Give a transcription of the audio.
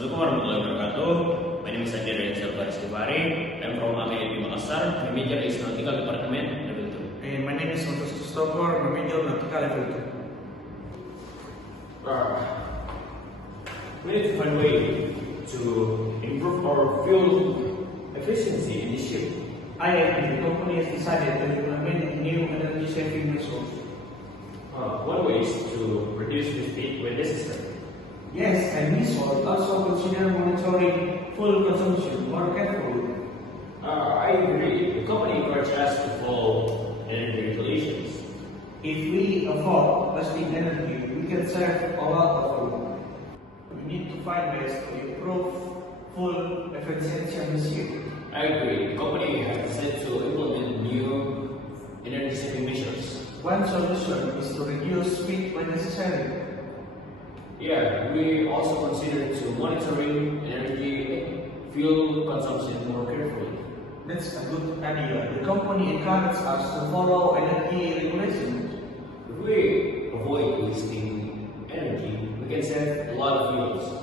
Assalamualaikum warahmatullahi wabarakatuh. My name is ardiyansyah. I'm from Makassar. My major is Nautical Department level 2. And my name is MOSES CHRISTOPER. My major Nautical level 2. We need to find a way to improve our fuel efficiency in this ship. I agree. The company has decided to implement new energy saving measures. One way is to reduce the speed when necessary. Yes, and we should also consider monitoring fuel consumption more carefully. I agree. The company encourages us to follow energy regulations. If we afford wasting energy, we can save a lot of fuel. We need to find ways to improve fuel efficiency on the ship. I agree. The company has decided to implement new energy saving measures. One solution is to reduce speed when necessary. Yeah, we also consider to monitoring energy fuel consumption more carefully. That's a good idea. The company encourages us to follow energy regulations. If we avoid wasting energy, we can save a lot of fuels.